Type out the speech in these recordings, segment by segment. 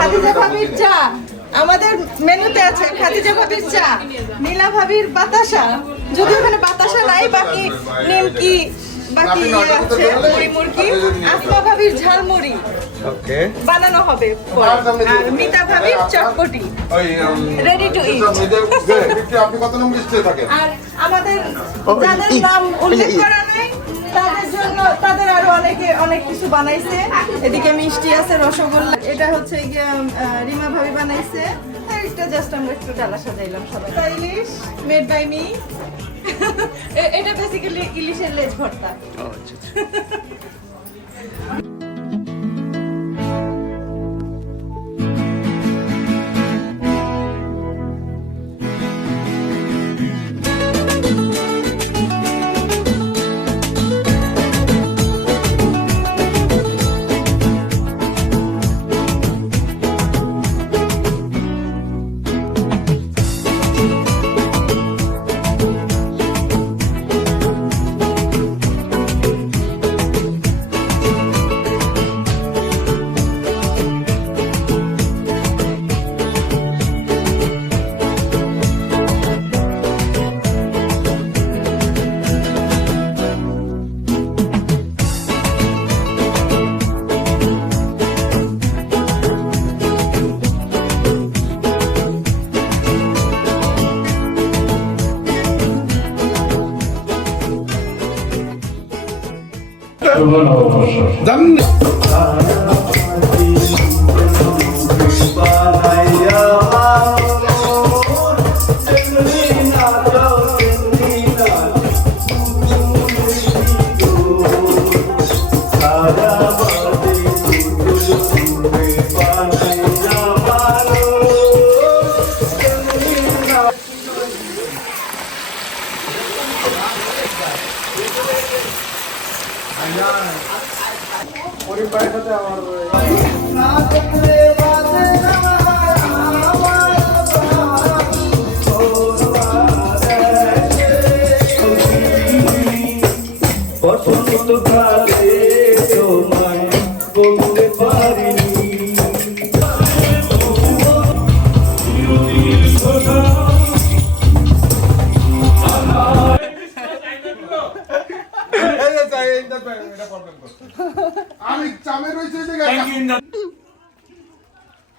খাদিজা ভাবির চা আমাদের মেনুতে আছে। খাদিজা ভাবির চা, নীলা ভাবির বাতাসা, যদি ওখানে বাতাসা নাই বাকি নিমকি, বাকি আছে মুড়ি মুড়কি। আসমা ভাবির ঝালমুড়ি ওকে বানানো হবে, আর মিতা ভাবির চটপটি রেডি টু ইট। আপনি কত নম্বর লিস্টে থাকেন? আর আমাদের যাদের নাম উল্লেখ করা নাই তাদের জন্য তাদের আরো অনেক কিছু বানাইছে। এদিকে মিষ্টি আছে, রসগোল্লা, এটা হচ্ছে গিয়ে রিমা ভাবি বানাইছে। আর এটা জাস্ট আমরা একটু ডালা সাজাইলাম সবাই। ইলিশ মেড বাই মি। এটা বেসিক্যালি ইলিশের লেজ ভর্তা। আচ্ছা আচ্ছা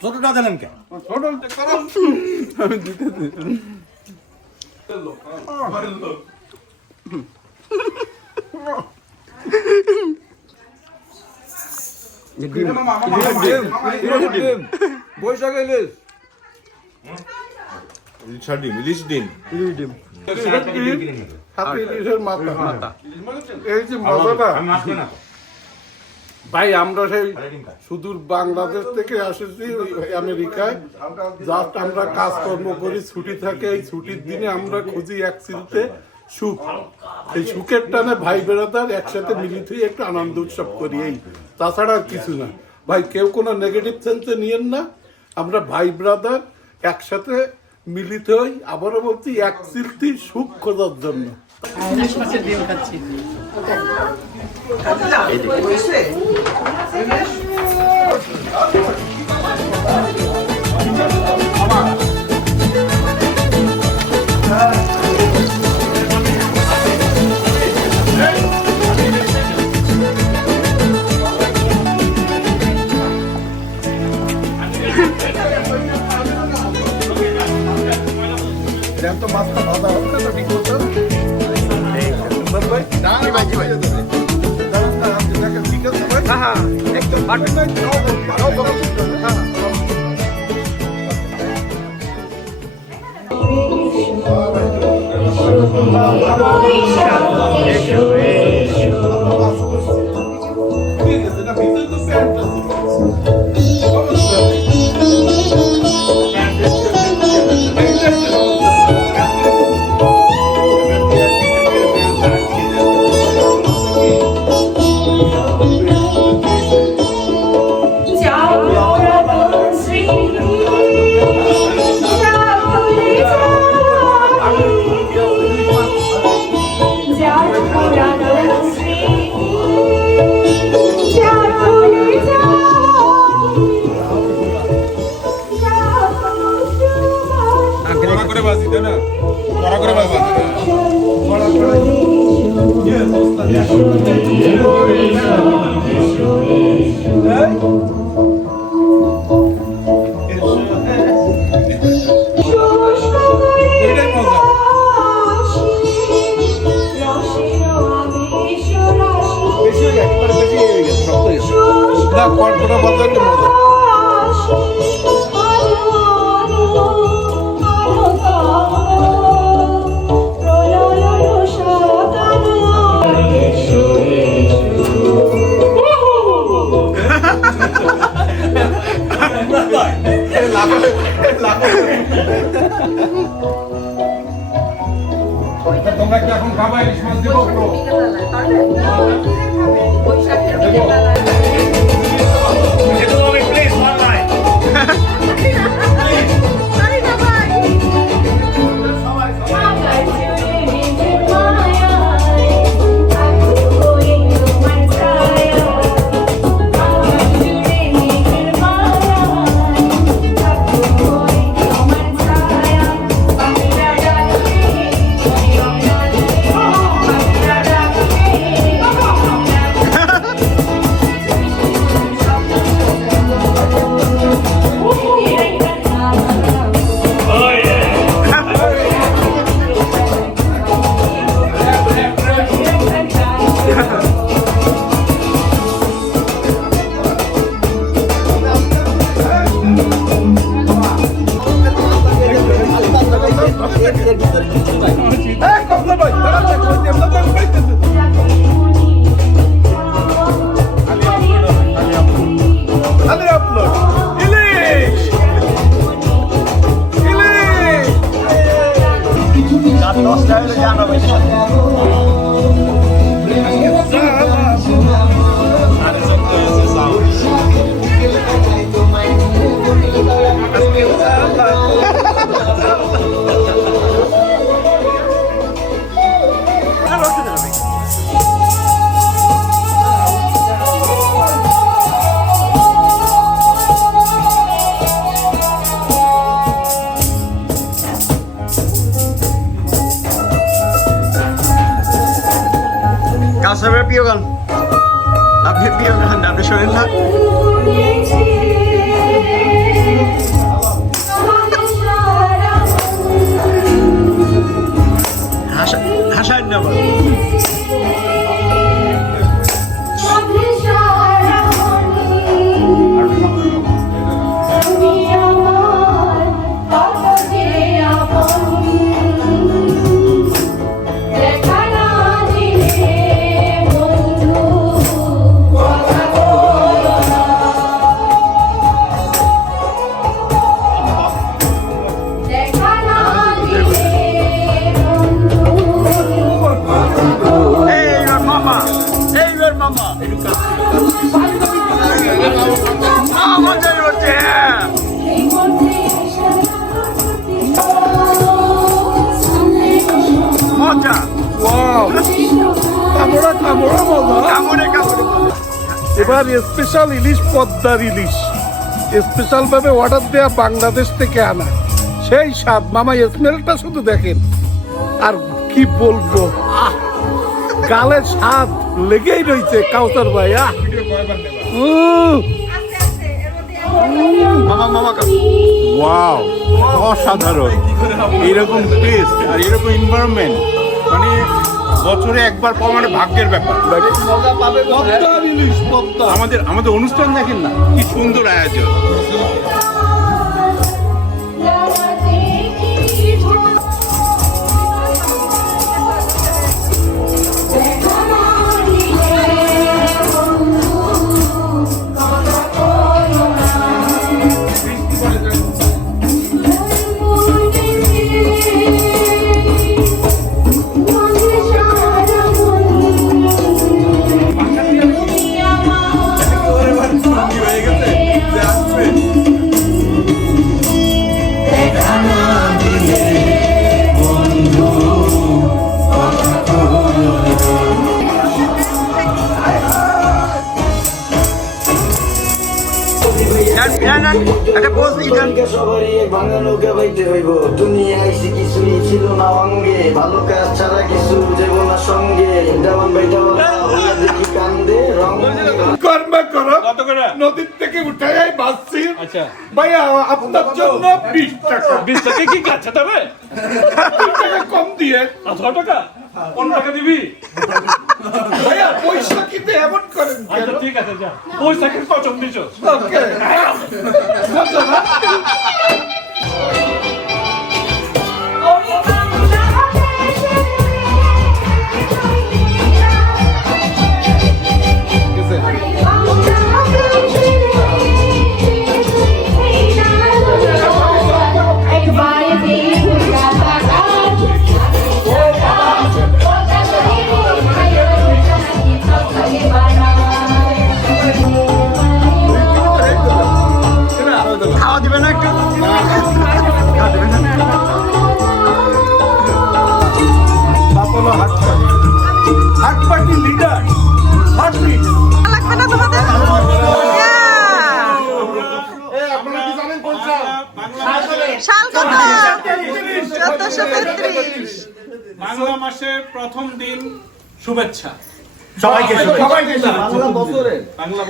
ছোটটা দিলেন কে? আমি দিতে বৈশাখ ইলিশ ইলিশ ডিম ইলিশের মাথা। এই যে মজাটা ভাই, আমরা সেই সুদূর বাংলাদেশ থেকে আসেছি আমেরিকায়। জাস্ট আমরা কাজকর্ম করি, ছুটি থাকে। এই ছুটির দিনে আমরা খুঁজি এক চিলতে সুখ। এই সুখের টানে ভাই বেড়াদার একসাথে মিলিত হয়ে একটু আনন্দ উৎসব করি, এই তাছাড়া আর কিছু না ভাই। কেউ কোনো নেগেটিভ সেন্সে নিয়েন না। আমরা ভাই ব্রাদার একসাথে মিলিত হই, আবারও বলছি এক চিলতি সুখ খোঁজার জন্য। তো মাছটা ভাজা হচ্ছে না ঠিক মতো। Jai Purana Sri বাজাইলে মজা। তোমরা কি এখন খাবা ইলিশ মাছ দেবো কাউসারের প্রিয় গান, আপনি প্রিয় গান আপনি শোনেন না? হাসান না বল। এবার স্পেশাল ইলিশ, পদ্মার ইলিশ, স্পেশাল ভাবে অর্ডার দেয়া, বাংলাদেশ থেকে আনা, সেই স্বাদ। মামা স্মেলটা শুধু দেখেন, আর কি বলবো, গালে স্বাদ লেগেই রয়েছে। কাউসার ভাই ওয়াও, অসাধারণ। এইরকম টেস্ট আর এরকম এনভায়রনমেন্ট মানে বছরে একবার পাওয়া মানে ভাগ্যের ব্যাপার। আমাদের অনুষ্ঠান দেখেন না, কি সুন্দর আয়োজন। নদীর থেকে উঠে বাঁচছি ভাইয়া, আপনার জন্য 20 টাকা। 20 টাকা কি গাছ তবে 2 টাকা কম দিয়ে 18 টাকা 15 টাকা দিবি। ভাইয়া বৈশাখীতে এমন করেন কেন? ঠিক আছে যা বৈশাখীর প্রথম দিছ ওকে খাওয়া দিবে না একটু? বাপলো হাট পার্টি লিডার হাট লিড লাগবে না তোমাদের? আপনারা কি জানেন কোন সাল? সাল কত? 1433। বাংলা মাসের প্রথম দিন শুভেচ্ছা সবাইকে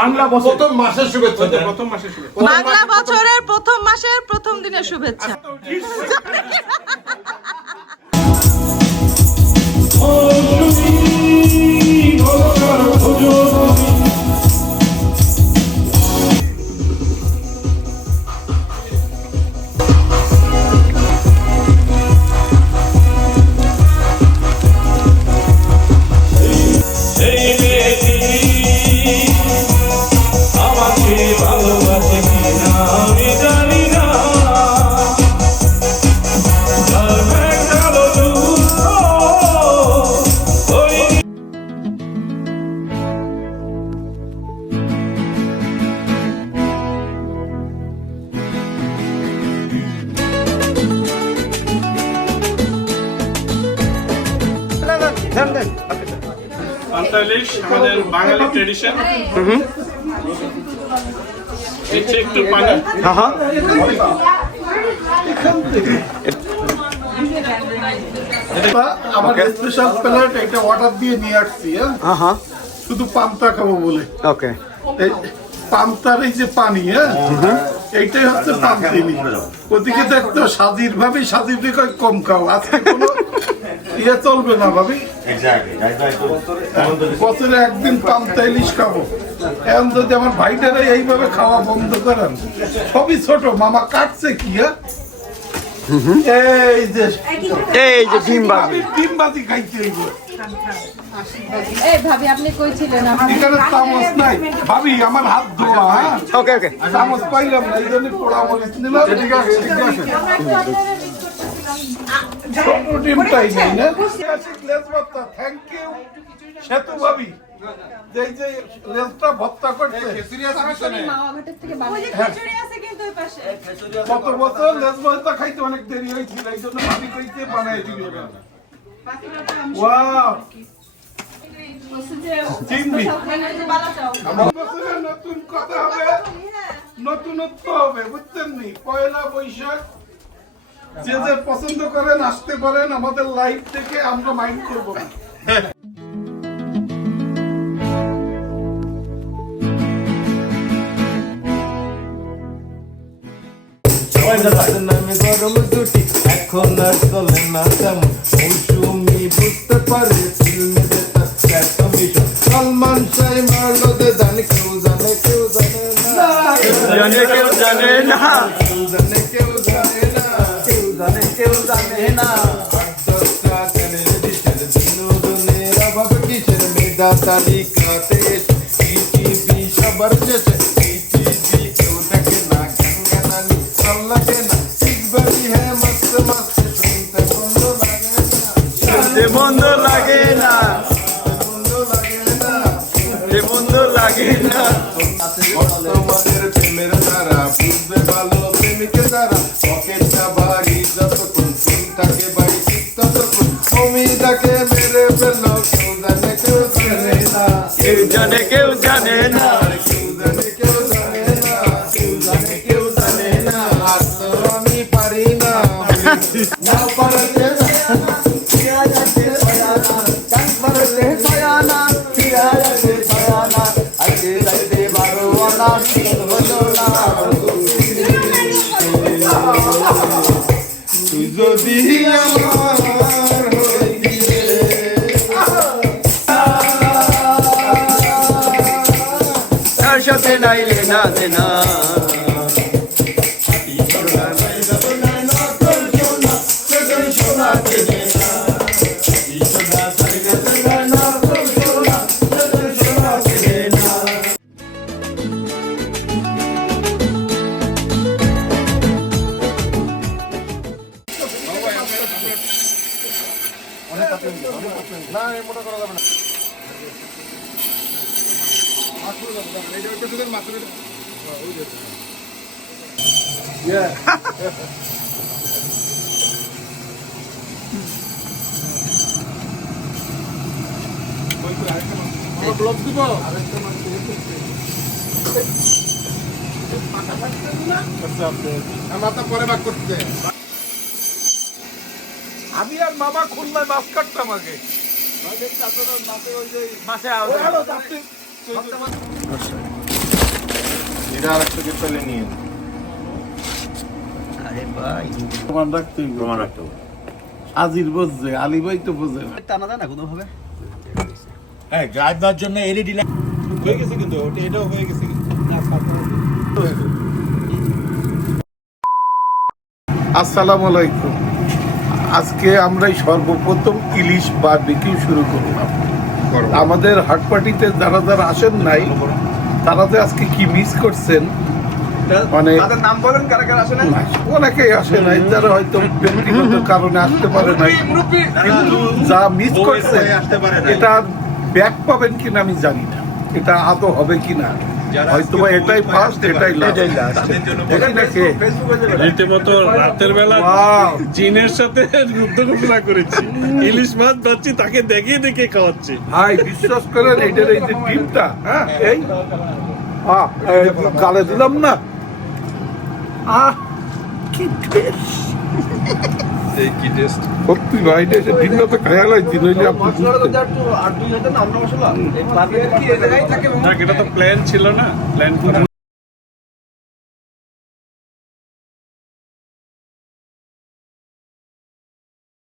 বাংলা বছর প্রথম মাসের শুভেচ্ছা দেন। প্রথম মাসের শুভেচ্ছা বাংলা বছরের প্রথম মাসের প্রথম দিনের শুভেচ্ছা। পান্তা ইলিশ আমাদের বাঙালি ট্রেডিশন এতে একটু পানি আমার স্পেশাল প্লেট এটা অর্ডার দিয়ে নিয়ে আসছি হ্যাঁ শুধু পান্তা খাবো বলে ওকে এই পান্তার এই যে পানি হ্যাঁ এইটাই হচ্ছে পান্তিনি ওদিকে দেখতো সাজির ভাবি সাজির দিকে কম খাও আজকে কোনো ইয়ে চলবে না ভাবি বছরে একদিন পান্তা ইলিশ খাবো এখন যদি আমার ভাইটারা এইভাবে খাওয়া বন্ধ করেন সবই ছোট মামা কাটছে কি হ্যাঁ এই যে ডিম বাজি খাইছে এইগুলো এই ভাবি আপনি কই ছিলেন? এখানে চামচ নাই ভাবি আমার হাত ধোয়া হ্যাঁ ওকে ওকে চামচ পাইলাম না এই জন্য পোড়া মরিচ নিলাম ঠিক আছে ছোট ডিমটাই নেই না থ্যাংক ইউ সেতু ভাবি এই যে লেজটা ভর্তা করছে কত বছর লেজ ভর্তা খাইতে অনেক দেরি হয়েছিল এই জন্য ভাবি কইতে বানাই দিল ওয়াও চিংড়ি বছরের নতুন কথা হবে নতুনত্ব হবে বুঝছেন নি পয়লা বৈশাখ যে যে পছন্দ করেন আসতে পারেন আমাদের লাইভ থেকে আমরা মাইন্ড করবো না নামে গরম দুটি এখন আর চলে না তেমন মৌসুমি বুঝতে পারে সলমান শাহ মারলো দে জানে কেউ জানে কেউ জানে না কেউ জানে না কেউ জানে কেউ জানে না কেউ জানে কেউ জানে না বিনোদনের অভাব কিসের মেধা তালিকাতে টিভি সবার শেষে টিভি কেউ দেখে না গান গানানি চল লাগে না ঠিক বাড়ি হ্যাঁ মস্ত মস্ত শুনতে বন্ধ লাগে না বন্ধ লাগে না বর্তমানের প্রেমের দ্বারা বুঝবে ভালো প্রেমিকে দ্বারা পকেটটা ভারী যতক্ষণ ফুলটাকে বাড়ি ঠিক ততক্ষণ অমিতাকে মেরে ফেললো কেউ জানে কেউ জানে না কেউ জানে কেউ জানে না কেউ জানে কেউ জানে না কেউ জানে কেউ জানে না আর তো আমি পারি না না পারতে যদি আমার না দে না মাথা পরে ভাগ করতে আমি আর মামা খুলনায় মাছ কাটতাম আগে এটা আর একটা চলে নিয়ে আরে ভাই প্রমাণ রাখতে হইবে। প্রমাণ রাখতে হবে আজির বোঝে, আলী ভাই তো বোঝে না। টানা দেয় না কোনোভাবে হ্যাঁ গাছ দেওয়ার জন্য এলইডি লাইট হয়ে গেছে কিন্তু এটাও হয়ে গেছে কিন্তু আসসালামু আলাইকুম। আজকে আমরাই সর্বপ্রথম ইলিশ বারবিকিউ শুরু করলাম। আমাদের হাট পার্টিতে যারা যারা আসেন নাই তারা যে আজকে কি মিস করছেন, মানে তাদের নাম বলেন কারা কারা আসলে অনেকেই আসে নাই, যারা হয়তো ব্যক্তিগত কারণে আসতে পারে নাই, কিন্তু যা মিস করছে আসতে পারে না এটা ব্যাক পাবেন কিনা আমি জানি না, এটা আদৌ হবে কিনা। হয়তো বা এটাই ফার্স্ট, এটাই লাস্ট। দেখি না কে? রীতিমতো রাতের বেলা Wow! চীনের সাথে যুদ্ধ ঘোষণা করেছি, ইলিশ মাছ পাচ্ছি তাকে দেখিয়ে দেখিয়ে খাওয়াচ্ছি। ভাই বিশ্বাস করেন এটার এই যে ডিমটা, হ্যাঁ এই এই গালে দিলাম না, কি টেস্ট সত্যি ভাই, এটা এসে ডিমটা তো খেয়াল হয় দিন হইলে আপনি বুঝতেন। এটা তো প্ল্যান ছিল না, প্ল্যান করে